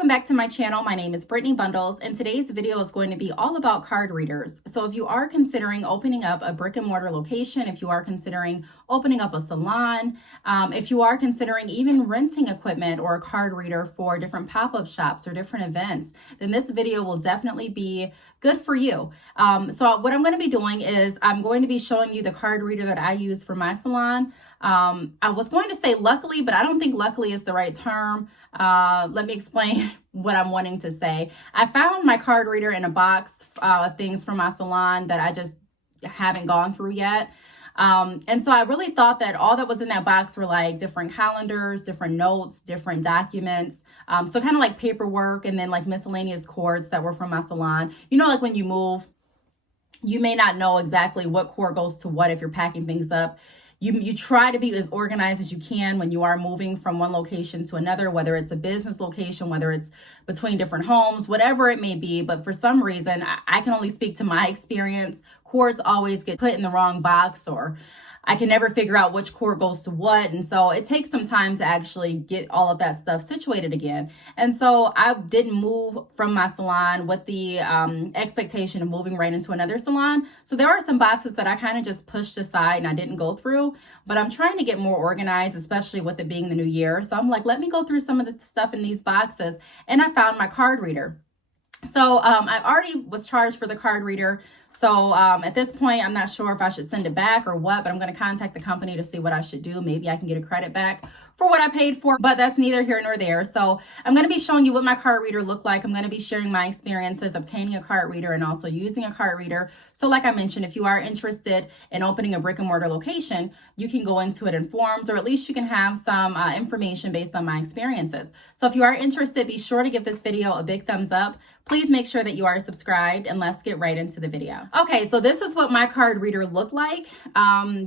Welcome back to my channel. My name is Brittney Bundles, and today's video is going to be all about card readers. So if you are considering opening up a brick and mortar location, if you are considering opening up a salon, if you are considering even renting equipment or a card reader for different pop-up shops or different events, then this video will definitely be good for you. So what I'm going to be doing is I'm going to be showing you the card reader that I use for my salon. I was going to say luckily, but I don't think luckily is the right term. Let me explain what I'm wanting to say. I found my card reader in a box of things from my salon that I just haven't gone through yet. And so I really thought that all that was in that box were like different calendars, different notes, different documents. So kind of like paperwork and then like miscellaneous cords that were from my salon. You know, like when you move, you may not know exactly what cord goes to what if you're packing things up. You try to be as organized as you can when you are moving from one location to another, whether it's a business location, whether it's between different homes, whatever it may be. But for some reason, I can only speak to my experience. Cords always get put in the wrong box, or I can never figure out which cord goes to what. And so it takes some time to actually get all of that stuff situated again. And so I didn't move from my salon with the expectation of moving right into another salon. So there are some boxes that I kind of just pushed aside and I didn't go through, but I'm trying to get more organized, especially with it being the new year. So I'm like, let me go through some of the stuff in these boxes. And I found my card reader. So I already was charged for the card reader. So at this point, I'm not sure if I should send it back or what, but I'm going to contact the company to see what I should do. Maybe I can get a credit back for what I paid for, but that's neither here nor there. So I'm going to be showing you what my card reader looked like. I'm going to be sharing my experiences obtaining a card reader and also using a card reader. So like I mentioned, if you are interested in opening a brick and mortar location, you can go into it informed, or at least you can have some information based on my experiences. So if you are interested, be sure to give this video a big thumbs up. Please make sure that you are subscribed, and let's get right into the video. Okay, so this is what my card reader looked like.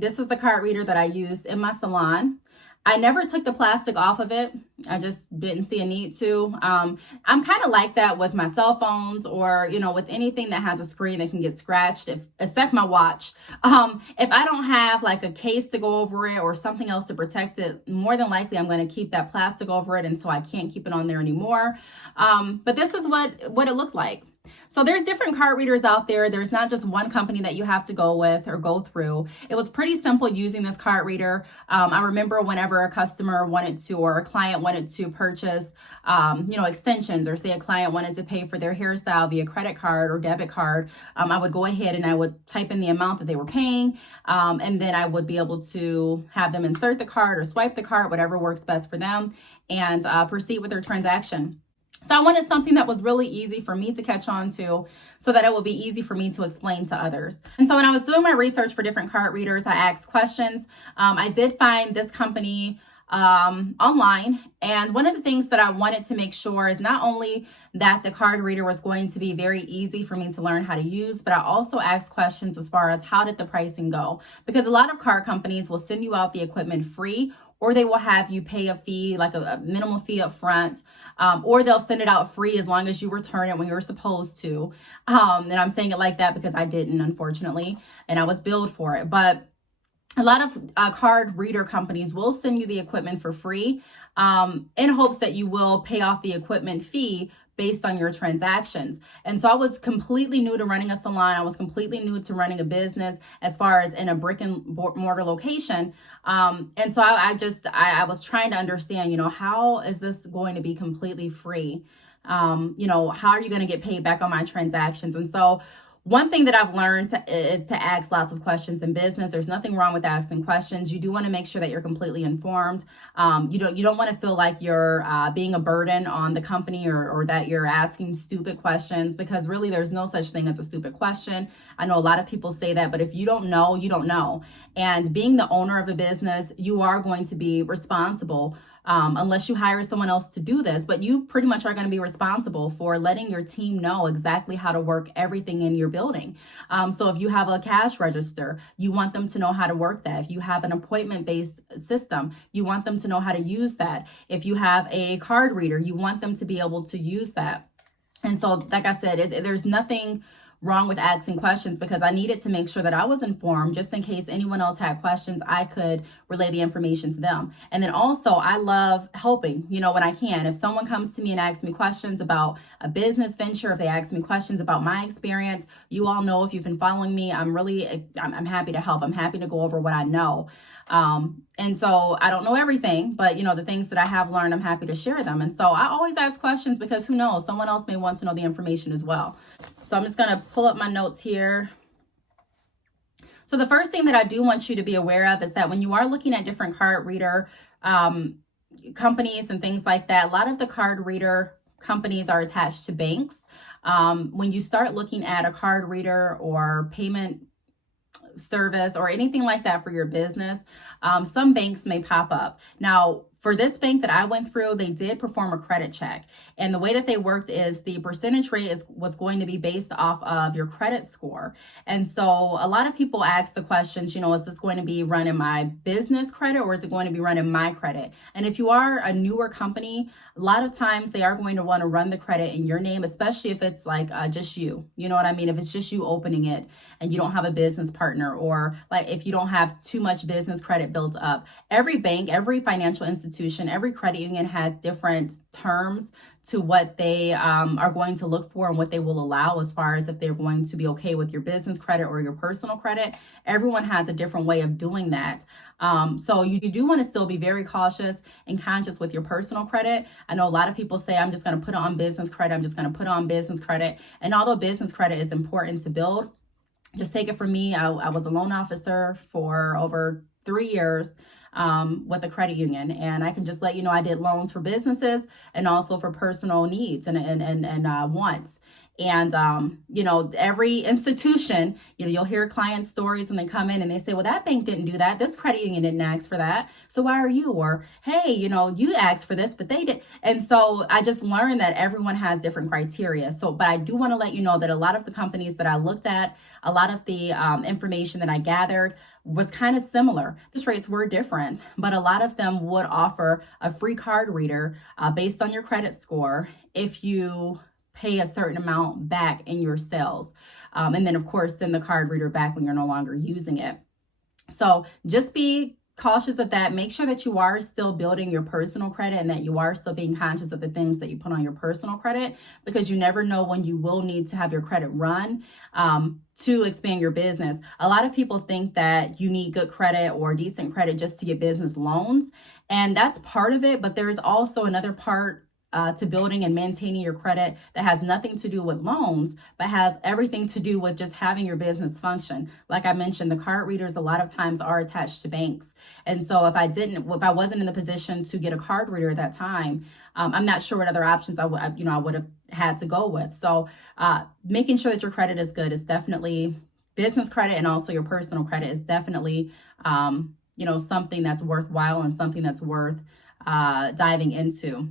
This is the card reader that I used in my salon. I never took the plastic off of it. I just didn't see a need to. I'm kind of like that with my cell phones, or, you know, with anything that has a screen that can get scratched, except my watch. If I don't have like a case to go over it or something else to protect it, more than likely I'm going to keep that plastic over it until I can't keep it on there anymore. But this is what it looked like. So there's different card readers out there. There's not just one company that you have to go with or go through. It was pretty simple using this card reader. I remember whenever a customer wanted to, or a client wanted to purchase, extensions, or say a client wanted to pay for their hairstyle via credit card or debit card, I would go ahead and I would type in the amount that they were paying. And then I would be able to have them insert the card or swipe the card, whatever works best for them, and proceed with their transaction. So I wanted something that was really easy for me to catch on to, so that it will be easy for me to explain to others. And so when I was doing my research for different card readers, I asked questions. I did find this company online. And one of the things that I wanted to make sure is not only that the card reader was going to be very easy for me to learn how to use, but I also asked questions as far as how did the pricing go? Because a lot of card companies will send you out the equipment free, or they will have you pay a fee, like a minimum fee up front, or they'll send it out free as long as you return it when you're supposed to. And I'm saying it like that because I didn't, unfortunately, and I was billed for it. But a lot of card reader companies will send you the equipment for free in hopes that you will pay off the equipment fee based on your transactions. And so I was completely new to running a salon. I was completely new to running a business as far as in a brick and mortar location. And so I was trying to understand, how is this going to be completely free? How are you going to get paid back on my transactions? And so one thing that I've learned is to ask lots of questions in business. There's nothing wrong with asking questions. You do want to make sure that you're completely informed. You don't want to feel like you're being a burden on the company, or that you're asking stupid questions, because really there's no such thing as a stupid question. I know a lot of people say that, but if you don't know, you don't know. And being the owner of a business, you are going to be responsible unless you hire someone else to do this, but you pretty much are going to be responsible for letting your team know exactly how to work everything in your building. So if you have a cash register, you want them to know how to work that. If you have an appointment-based system, you want them to know how to use that. If you have a card reader, you want them to be able to use that. And so, like I said, there's nothing wrong with asking questions, because I needed to make sure that I was informed just in case anyone else had questions. I could relay the information to them. And then also, I love helping, when I can. If someone comes to me and asks me questions about a business venture, if they ask me questions about my experience, you all know, if you've been following me, I'm happy to help. I'm happy to go over what I know. And so I don't know everything, but the things that I have learned, I'm happy to share them. And so I always ask questions, because who knows, someone else may want to know the information as well. So I'm just going to pull up my notes here. So the first thing that I do want you to be aware of is that when you are looking at different card reader companies and things like that, a lot of the card reader companies are attached to banks. When you start looking at a card reader or payment service or anything like that for your business, some banks may pop up. Now, for this bank that I went through, they did perform a credit check. And the way that they worked is the percentage rate was going to be based off of your credit score. And so a lot of people ask the questions, is this going to be run in my business credit, or is it going to be run in my credit? And if you are a newer company, a lot of times they are going to want to run the credit in your name, especially if it's like just you. You know what I mean? If it's just you opening it and you don't have a business partner, or like if you don't have too much business credit built up. Every bank, every financial institution, every credit union has different terms to what they are going to look for and what they will allow, as far as if they're going to be okay with your business credit or your personal credit. Everyone has a different way of doing that. So you do want to still be very cautious and conscious with your personal credit. I know a lot of people say, I'm just going to put on business credit. I'm just going to put on business credit. And although business credit is important to build, just take it from me. I was a loan officer for over 3 years with a credit union. And I can just let you know, I did loans for businesses and also for personal needs and wants. And, every institution, you'll hear client stories when they come in and they say, well, that bank didn't do that. This credit union didn't ask for that. So why are you? Or, hey, you asked for this, but they did. And so I just learned that everyone has different criteria. But I do want to let you know that a lot of the companies that I looked at, a lot of the information that I gathered was kind of similar. The rates were different, but a lot of them would offer a free card reader based on your credit score if you pay a certain amount back in your sales. And then, of course, send the card reader back when you're no longer using it. So just be cautious of that. Make sure that you are still building your personal credit and that you are still being conscious of the things that you put on your personal credit, because you never know when you will need to have your credit run to expand your business. A lot of people think that you need good credit or decent credit just to get business loans. And that's part of it. But there's also another part to building and maintaining your credit that has nothing to do with loans, but has everything to do with just having your business function. Like I mentioned, the card readers a lot of times are attached to banks. And so if I wasn't in the position to get a card reader at that time, I'm not sure what other options I would have had to go with. So making sure that your credit is good is definitely business credit, and also your personal credit is definitely something that's worthwhile and something that's worth diving into.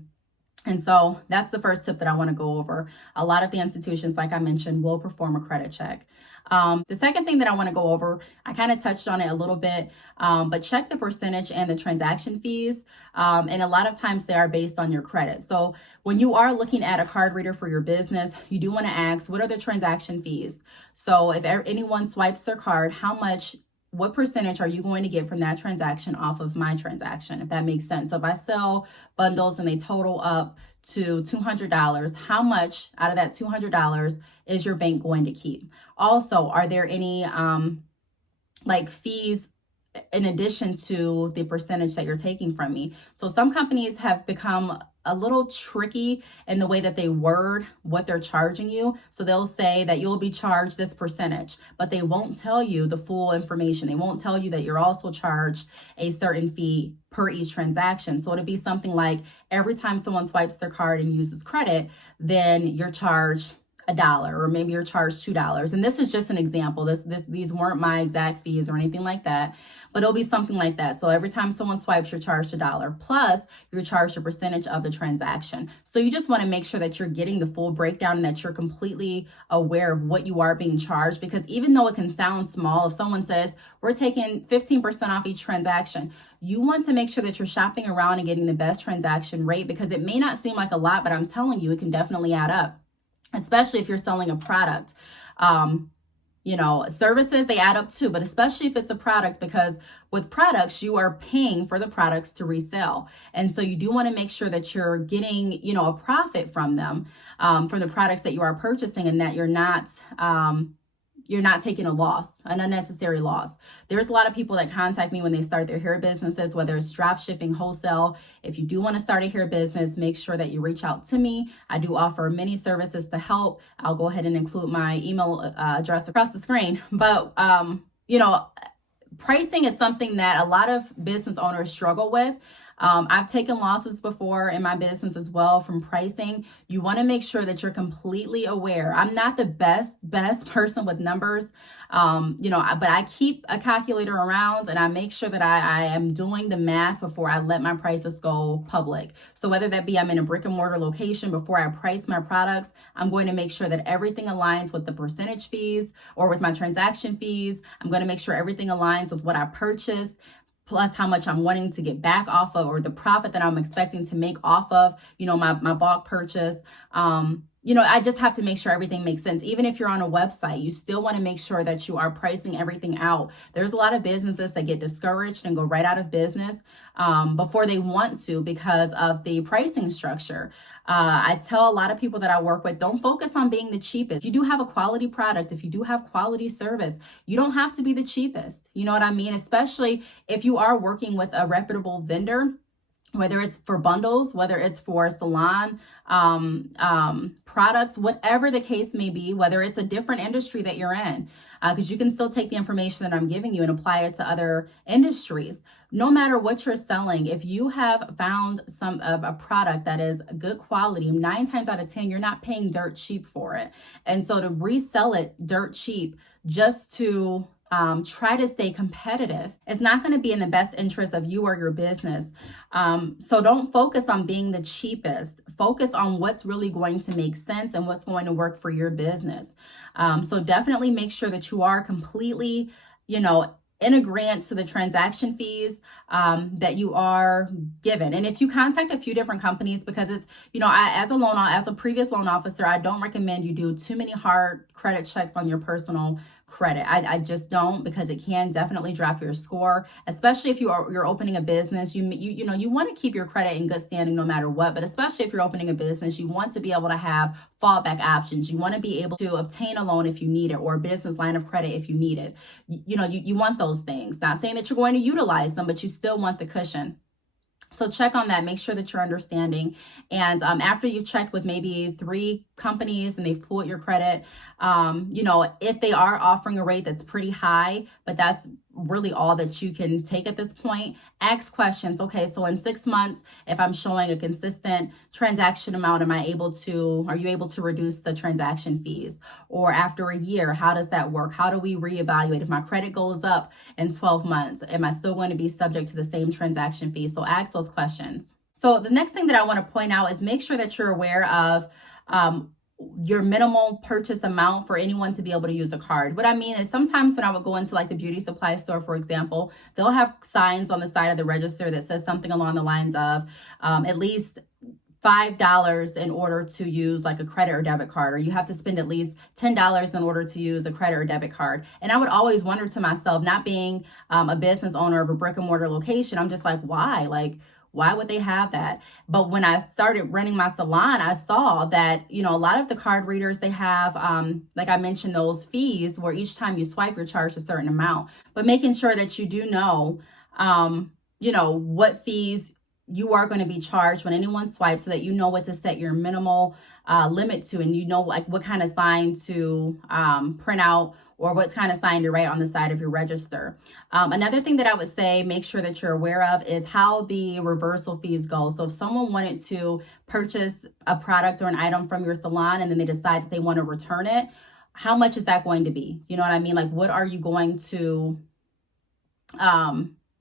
And so that's the first tip that I want to go over. A lot of the institutions, like I mentioned, will perform a credit check. The second thing that I want to go over, I kind of touched on it a little bit, but check the percentage and the transaction fees. And a lot of times they are based on your credit. So when you are looking at a card reader for your business, you do want to ask, what are the transaction fees? So if anyone swipes their card, what percentage are you going to get from that transaction off of my transaction, if that makes sense? So if I sell bundles and they total up to $200, how much out of that $200 is your bank going to keep? Also, are there any fees in addition to the percentage that you're taking from me? So some companies have become a little tricky in the way that they word what they're charging you. So they'll say that you'll be charged this percentage, but they won't tell you the full information. They won't tell you that you're also charged a certain fee per each transaction. So it'll be something like every time someone swipes their card and uses credit, then you're charged $1, or maybe you're charged $2. And this is just an example. These weren't my exact fees or anything like that, but it'll be something like that. So every time someone swipes, you're charged $1, plus you're charged a percentage of the transaction. So you just want to make sure that you're getting the full breakdown and that you're completely aware of what you are being charged, because even though it can sound small, if someone says we're taking 15% off each transaction, you want to make sure that you're shopping around and getting the best transaction rate, because it may not seem like a lot, but I'm telling you, it can definitely add up, especially if you're selling a product. Services, they add up too, but especially if it's a product, because with products, you are paying for the products to resell. And so you do want to make sure that you're getting, a profit from them, from the products that you are purchasing, and that you're not taking a loss, an unnecessary loss. There's a lot of people that contact me when they start their hair businesses, whether it's drop shipping, wholesale. If you do want to start a hair business, make sure that you reach out to me. I do offer many services to help. I'll go ahead and include my email address across the screen. But, pricing is something that a lot of business owners struggle with. I've taken losses before in my business as well from pricing. You want to make sure that you're completely aware. I'm not the best person with numbers, but I keep a calculator around, and I make sure that I am doing the math before I let my prices go public. So whether that be I'm in a brick and mortar location, before I price my products, I'm going to make sure that everything aligns with the percentage fees or with my transaction fees. I'm going to make sure everything aligns with what I purchased, plus how much I'm wanting to get back off of, or the profit that I'm expecting to make off of, my bulk purchase. I just have to make sure everything makes sense. Even if you're on a website, you still want to make sure that you are pricing everything out. There's a lot of businesses that get discouraged and go right out of business before they want to because of the pricing structure. I tell a lot of people that I work with, don't focus on being the cheapest. If you do have a quality product, if you do have quality service, you don't have to be the cheapest. You know what I mean? Especially if you are working with a reputable vendor, whether it's for bundles, whether it's for salon products, whatever the case may be, whether it's a different industry that you're in, because you can still take the information that I'm giving you and apply it to other industries. No matter what you're selling, if you have found a product that is good quality, 9 times out of 10, you're not paying dirt cheap for it. And so to resell it dirt cheap just to try to stay competitive, it's not going to be in the best interest of you or your business. So don't focus on being the cheapest. Focus on what's really going to make sense and what's going to work for your business. So definitely make sure that you are completely, in agreement to the transaction fees that you are given. And if you contact a few different companies, because it's, as a previous loan officer, I don't recommend you do too many hard credit checks on your personal credit. I just don't, because it can definitely drop your score, especially if you're opening a business. You want to keep your credit in good standing no matter what, but especially if you're opening a business, you want to be able to have fallback options. You want to be able to obtain a loan if you need it, or a business line of credit if you need it. You want those things. Not saying that you're going to utilize them, but you still want the cushion. So check on that. Make sure that you're understanding. And after you've checked with maybe 3 companies and they've pulled your credit, if they are offering a rate that's pretty high, but that's really all that you can take at this point, ask questions. Okay, so in 6 months, if I'm showing a consistent transaction amount, are you able to reduce the transaction fees? Or after a year, how does that work? How do we reevaluate? If my credit goes up in 12 months, am I still going to be subject to the same transaction fees? So ask those questions. So the next thing that I want to point out is make sure that you're aware of your minimal purchase amount for anyone to be able to use a card. What I mean is, sometimes when I would go into like the beauty supply store, for example, they'll have signs on the side of the register that says something along the lines of at least $5 in order to use like a credit or debit card, or you have to spend at least $10 in order to use a credit or debit card. And I would always wonder to myself, not being a business owner of a brick and mortar location, I'm just like, why? Why would they have that? But when I started running my salon, I saw that, a lot of the card readers, they have, like I mentioned, those fees where each time you swipe, you're charged a certain amount. But making sure that you do know, what fees you are going to be charged when anyone swipes, so that you know what to set your minimal limit to, and like what kind of sign to print out, or what kind of sign to write on the side of your register. Another thing that I would say, make sure that you're aware of, is how the reversal fees go. So if someone wanted to purchase a product or an item from your salon and then they decide that they want to return it, how much is that going to be? You know what I mean? Like, what are you going to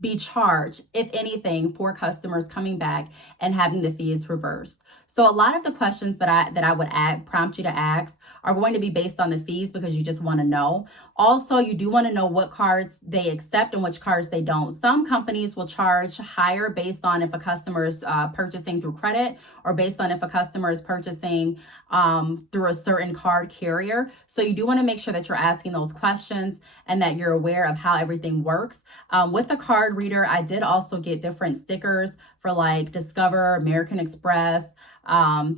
be charged, if anything, for customers coming back and having the fees reversed? So a lot of the questions that I would prompt you to ask are going to be based on the fees, because you just want to know. Also, you do want to know what cards they accept and which cards they don't. Some companies will charge higher based on if a customer is purchasing through credit, or based on if a customer is purchasing through a certain card carrier. So you do want to make sure that you're asking those questions and that you're aware of how everything works. With the card reader, I did also get different stickers for like Discover, American Express,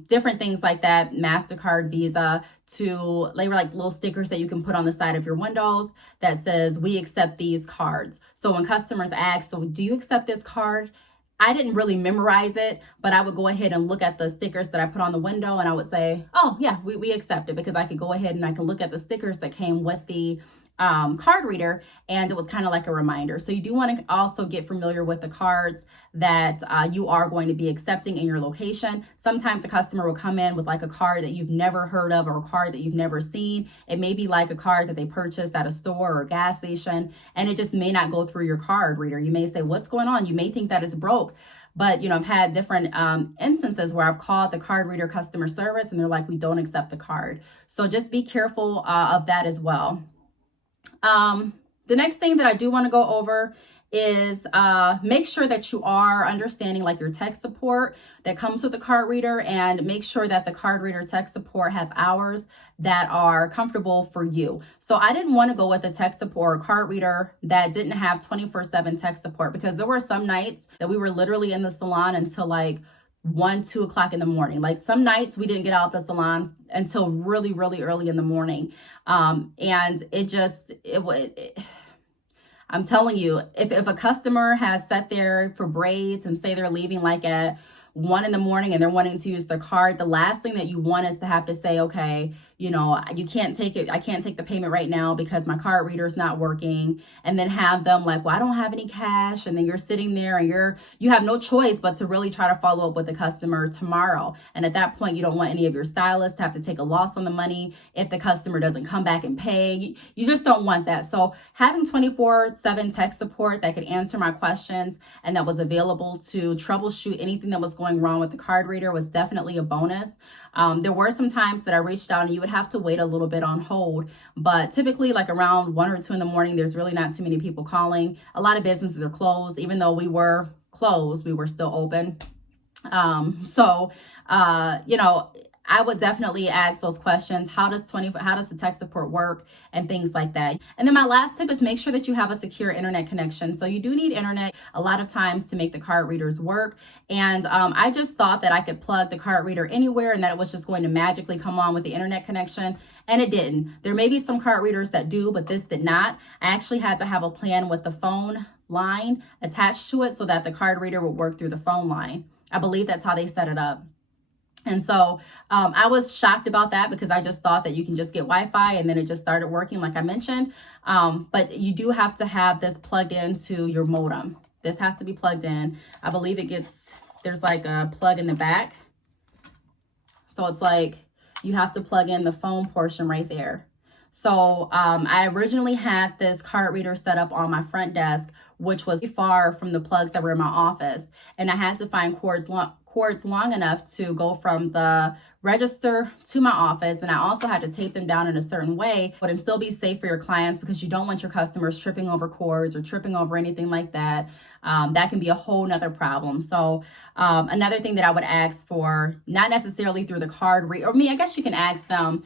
different things like that, MasterCard, Visa, they were like little stickers that you can put on the side of your windows that says, we accept these cards. So when customers ask, so do you accept this card? I didn't really memorize it, but I would go ahead and look at the stickers that I put on the window, and I would say, oh yeah, we accept it, because I could go ahead and I could look at the stickers that came with the card reader, and it was kind of like a reminder. So you do want to also get familiar with the cards that you are going to be accepting in your location. Sometimes a customer will come in with like a card that you've never heard of, or a card that you've never seen. It may be like a card that they purchased at a store or a gas station, and it just may not go through your card reader. You may say, what's going on? You may think that it's broke. But, you know, I've had different instances where I've called the card reader customer service and they're like, we don't accept the card. So just be careful of that as well. The next thing that I do want to go over is make sure that you are understanding like your tech support that comes with the card reader, and make sure that the card reader tech support has hours that are comfortable for you. So I didn't want to go with a tech support or card reader that didn't have 24/7 tech support, because there were some nights that we were literally in the salon until like 1-2 o'clock in the morning. Like some nights we didn't get out of the salon until really, really early in the morning. And I'm telling you, if a customer has sat there for braids and say they're leaving like at 1 in the morning and they're wanting to use their card, the last thing that you want is to have to say, okay, you know, you can't take it. I can't take the payment right now because my card reader is not working. And then have them like, well, I don't have any cash. And then you're sitting there and you have no choice but to really try to follow up with the customer tomorrow. And at that point, you don't want any of your stylists to have to take a loss on the money if the customer doesn't come back and pay. You just don't want that. So having 24/7 tech support that could answer my questions and that was available to troubleshoot anything that was going wrong with the card reader was definitely a bonus. There were some times that I reached out and you would have to wait a little bit on hold, but typically like around 1 or 2 in the morning, there's really not too many people calling. A lot of businesses are closed. Even though we were closed, we were still open. You know, I would definitely ask those questions. How does the tech support work and things like that? And then my last tip is make sure that you have a secure internet connection. So you do need internet a lot of times to make the card readers work. And I just thought that I could plug the card reader anywhere and that it was just going to magically come on with the internet connection. And it didn't. There may be some card readers that do, but this did not. I actually had to have a plan with the phone line attached to it so that the card reader would work through the phone line. I believe that's how they set it up. And so I was shocked about that, because I just thought that you can just get Wi-Fi and then it just started working like I mentioned. But you do have to have this plugged into your modem. This has to be plugged in. I believe there's like a plug in the back. So it's like you have to plug in the phone portion right there. So I originally had this card reader set up on my front desk, which was far from the plugs that were in my office. And I had to find cords long enough to go from the register to my office. And I also had to tape them down in a certain way, but still be safe for your clients, because you don't want your customers tripping over cords or tripping over anything like that. That can be a whole nother problem. So another thing that I would ask for, not necessarily through the card reader, or I guess you can ask them,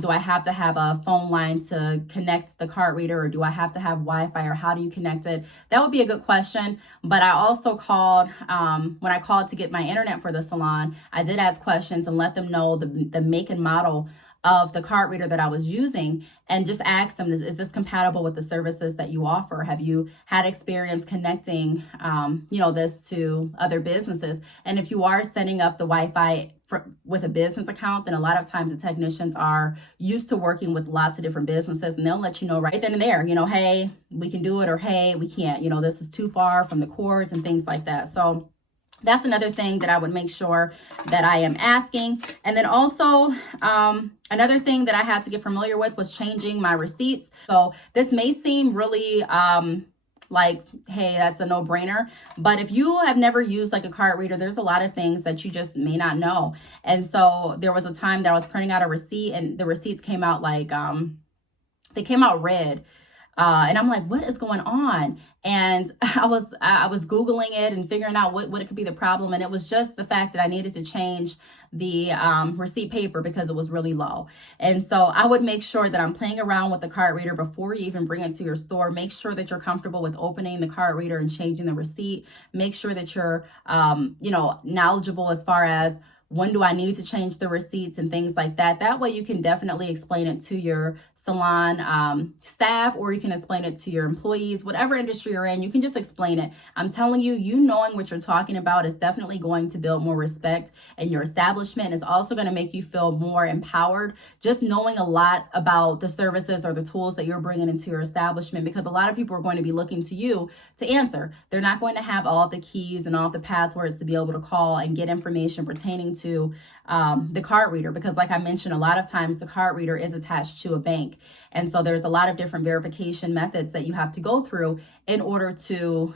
do I have to have a phone line to connect the card reader, or do I have to have Wi-Fi, or how do you connect it? That would be a good question. But I also called, when I called to get my internet for the salon, I did ask questions and let them know the make and model of the card reader that I was using, and just ask them, is this compatible with the services that you offer? Have you had experience connecting, this to other businesses? And if you are setting up the Wi-Fi with a business account, then a lot of times the technicians are used to working with lots of different businesses, and they'll let you know right then and there, hey, we can do it, or hey, we can't, this is too far from the cords and things like that. So that's another thing that I would make sure that I am asking. And then also, another thing that I had to get familiar with was changing my receipts. So this may seem really like, hey, that's a no-brainer. But if you have never used like a card reader, there's a lot of things that you just may not know. And so there was a time that I was printing out a receipt and the receipts came out like they came out red. And I'm like, what is going on? And I was Googling it and figuring out what it could be the problem. And it was just the fact that I needed to change the receipt paper because it was really low. And so I would make sure that I'm playing around with the card reader before you even bring it to your store. Make sure that you're comfortable with opening the card reader and changing the receipt. Make sure that you're, knowledgeable as far as when do I need to change the receipts and things like that. That way you can definitely explain it to your salon staff, or you can explain it to your employees, whatever industry you're in, you can just explain it. I'm telling you, knowing what you're talking about is definitely going to build more respect in your establishment. It's also going to make you feel more empowered, just knowing a lot about the services or the tools that you're bringing into your establishment, because a lot of people are going to be looking to you to answer. They're not going to have all the keys and all the passwords to be able to call and get information pertaining to the card reader, because like I mentioned, a lot of times the card reader is attached to a bank. And so there's a lot of different verification methods that you have to go through in order to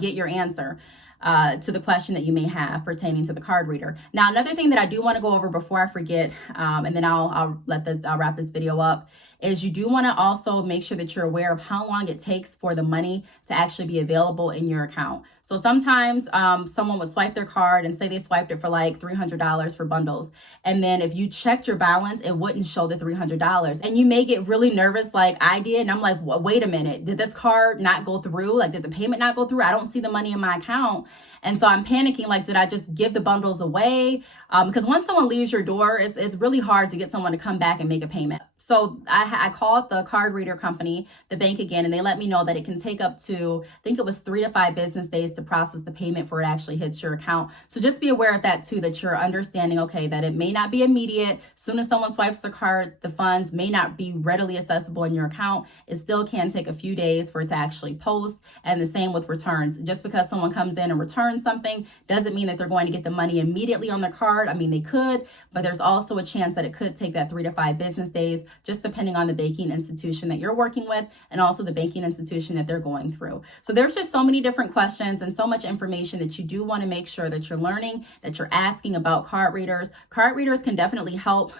get your answer to the question that you may have pertaining to the card reader. Now, another thing that I do want to go over before I forget, and then I'll wrap this video up, is you do want to also make sure that you're aware of how long it takes for the money to actually be available in your account. So sometimes someone would swipe their card and say they swiped it for like $300 for bundles. And then if you checked your balance, it wouldn't show the $300. And you may get really nervous like I did. And I'm like, wait a minute, did this card not go through? Like, did the payment not go through? I don't see the money in my account. And so I'm panicking, like, did I just give the bundles away? Because once someone leaves your door, it's really hard to get someone to come back and make a payment. So I called the card reader company, the bank again, and they let me know that it can take up to, I think it was 3 to 5 business days to process the payment before it actually hits your account. So just be aware of that too, that you're understanding, okay, that it may not be immediate. Soon as someone swipes the card, the funds may not be readily accessible in your account. It still can take a few days for it to actually post. And the same with returns. Just because someone comes in and returns something doesn't mean that they're going to get the money immediately on their card. I mean, they could, but there's also a chance that it could take that 3 to 5 business days, just depending on the banking institution that you're working with and also the banking institution that they're going through. So there's just so many different questions and so much information that you do want to make sure that you're learning, that you're asking about card readers. Card readers can definitely help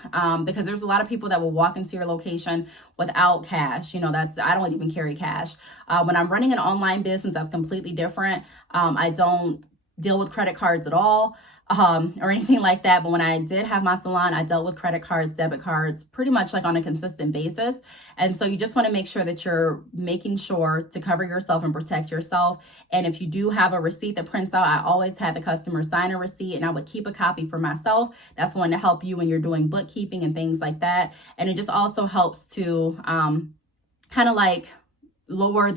because there's a lot of people that will walk into your location without cash. I don't even carry cash. When I'm running an online business, that's completely different. I don't deal with credit cards at all. Or anything like that. But when I did have my salon, I dealt with credit cards, debit cards, pretty much like on a consistent basis. And so you just want to make sure that you're making sure to cover yourself and protect yourself. And if you do have a receipt that prints out, I always have the customer sign a receipt, and I would keep a copy for myself. That's going to help you when you're doing bookkeeping and things like that. And it just also helps to kind of like lower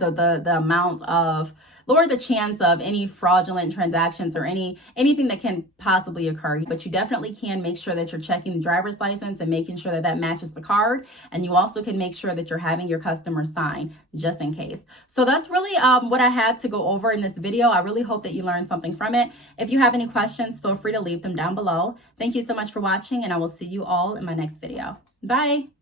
lower the chance of any fraudulent transactions or anything that can possibly occur. But you definitely can make sure that you're checking the driver's license and making sure that matches the card. And you also can make sure that you're having your customer sign just in case. So that's really what I had to go over in this video. I really hope that you learned something from it. If you have any questions, feel free to leave them down below. Thank you so much for watching, and I will see you all in my next video. Bye.